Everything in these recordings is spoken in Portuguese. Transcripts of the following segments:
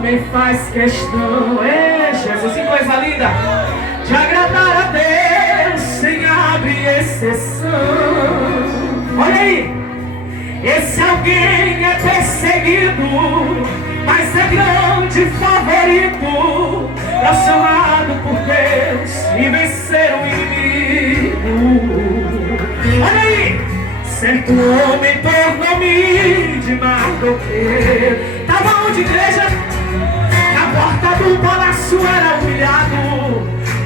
homem faz questão, Jesus, que coisa linda, de agradar a Deus sem abrir exceção. Olha aí, esse alguém é perseguido, mas é grande favorito, é chamado por Deus e vencer o inimigo. Olha aí, certo homem tornou-me de maloqueiro. Tava onde, igreja? Na porta do palácio era humilhado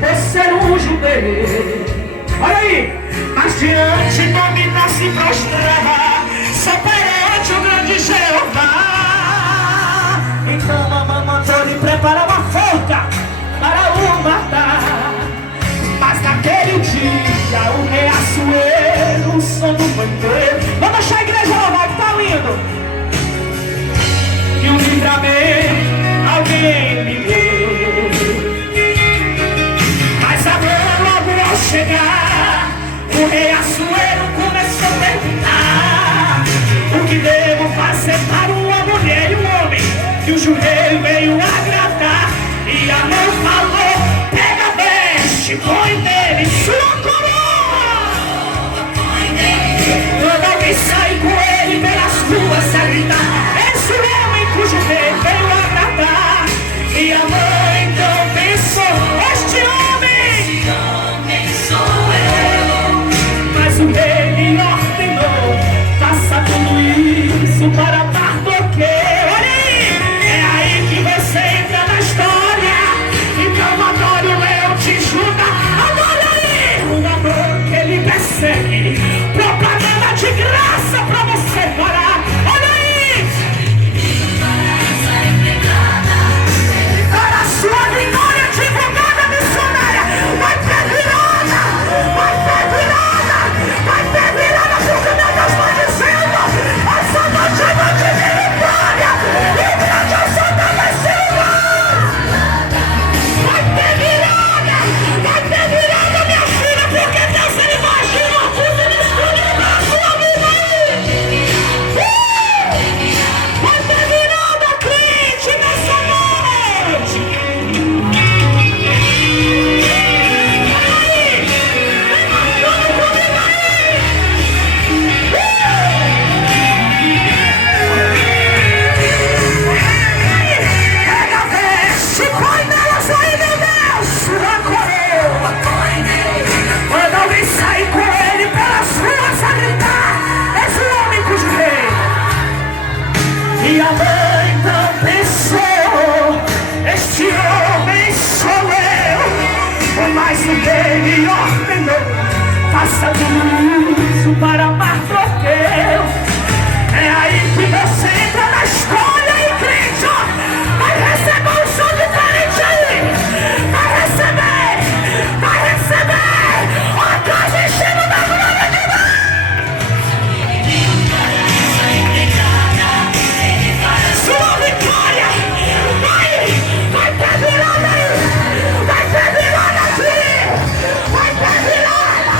por ser um judeu. Olha aí, mas diante do me não se prostrava, só perante o grande Jeová. Então mamãe mandou lhe preparar uma forca para o matar. Mas naquele dia o rei Assuero, o som do pandeiro. Vamos deixar a igreja louvar que tá lindo. E um livramento alguém me deu. Mas a mão logo ao chegar, o rei Assuero começou a perguntar: o que devo fazer para uma mulher e um homem que o judeu veio agradar? E a mão falou: pega a veste, põe nele sua coroa. Quando alguém sai com ele pelas ruas a gritar: esse homem cujo rei veio agradar. E a mãe então pensou: este homem sou eu. Mas o rei lhe ordenou: faça tudo isso para Mardoqueu. Olha aí, é aí que você entra na história. Então adoro eu te juro. Adoro aí o amor que ele persegue, propaganda de graça pra você parar. Olha aí, para a sua vitória divulgada missionária. Vai ter virada, vai ter virada, vai ter virada, porque meu Deus está dizendo: essa noite é noite de vitória, e grande é Santa Silva. Vai ter virada, minha filha, porque Deus ele vai agir uma coisa missionária na sua vida aí. Vai ter virada, crente, nessa noite. Aí, vem marcando comigo aí. Pega a veste, põe nelas aí, meu Deus, sua coroa. Quando alguém sai com ele pelas ruas a gritar: esse homem cujo rei. E a mãe então pensou: este homem sou eu. Mas o rei lhe ordenou: faça tudo isso para Mardoqueu. É aí que você entra na história e crente, ó, vai receber um show diferente aí. Vai receber, vai receber. A casa enchendo da glória de Deus. Sua vitória vai ter virada aí, vai ter virada aqui, vai ter virada.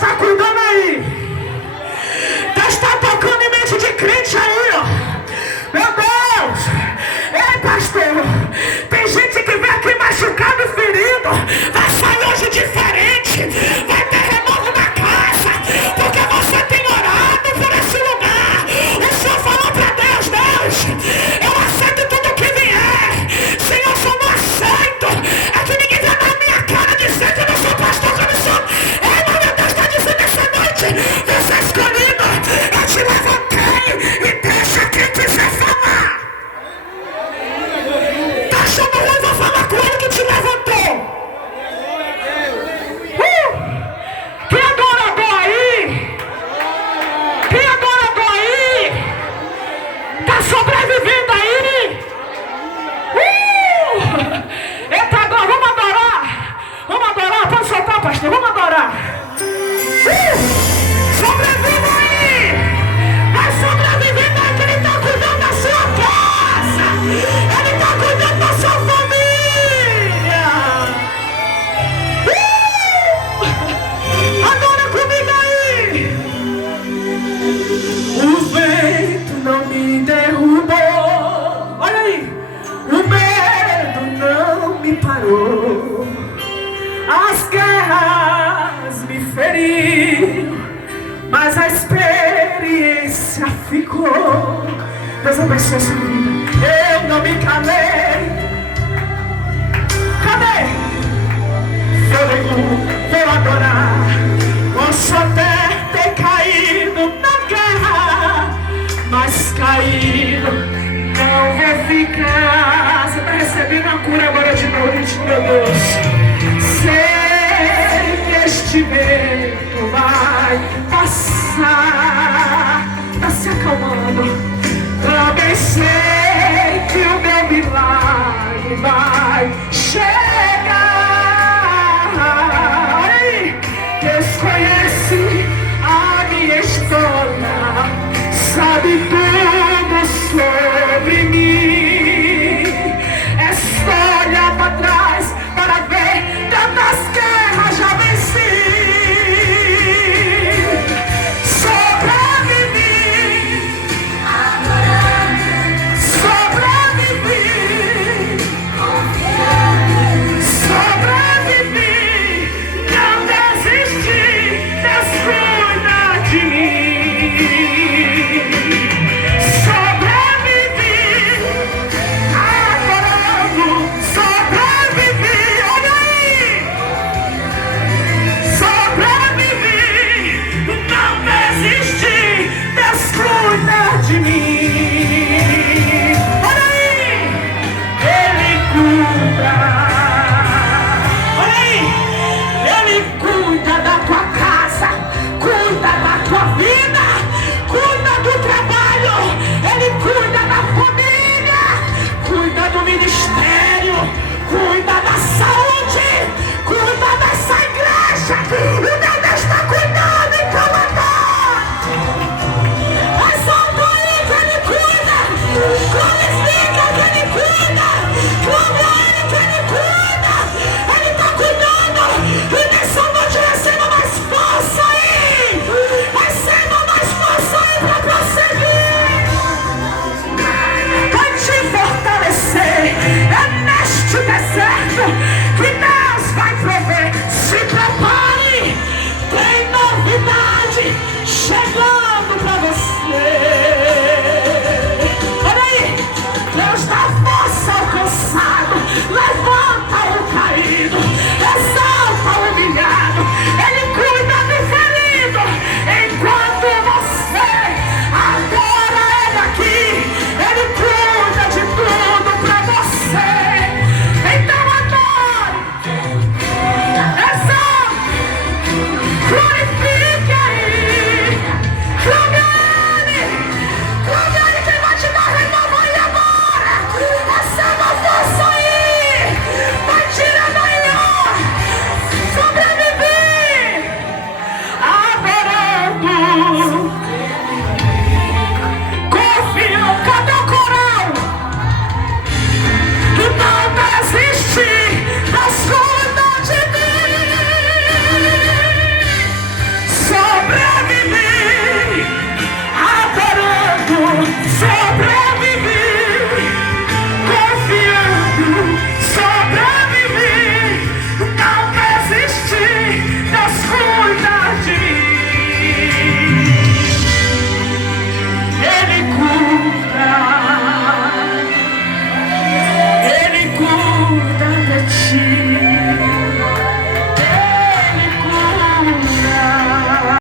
está cuidando aí. Deus está tocando em mente de crente aí, ó. Meu Deus. Ei, pastor. Tem gente que vem aqui machucado e ferido. Vai sair hoje diferente. Vai ter renovo na casa. Porque você tem orado por esse lugar. O Senhor falou para Deus, Deus, eu aceito tudo que vier. Senhor, só não aceito é que ninguém vai na minha cara dizer que eu não sou pastor, que eu não sou. Ei, mas meu Deus está dizendo essa noite, você é escolhido. Eu te levantei e deixa quem quiser falar. Tá achando ruim, vou falar com ele que te levantou. Quem adorador aí? Quem adorador aí? Tá sobrevivendo aí? Eita, agora vamos adorar. Vamos adorar, pode soltar, pastor, vamos adorar. Sobreviva aí. Vai sobrevivendo aí, que ele tá cuidando da sua casa. Ele tá cuidando da sua família. Adora comigo aí. O vento não me derrubou. Olha aí. O medo não me parou. As guerras me feriram, mas a experiência ficou. Deus abençoe a sua vida. Eu não me calei. Cadê? Vou adorar. Posso até ter caído na guerra, mas caído não vou ficar. Você está recebendo a cura agora de noite, meu Deus.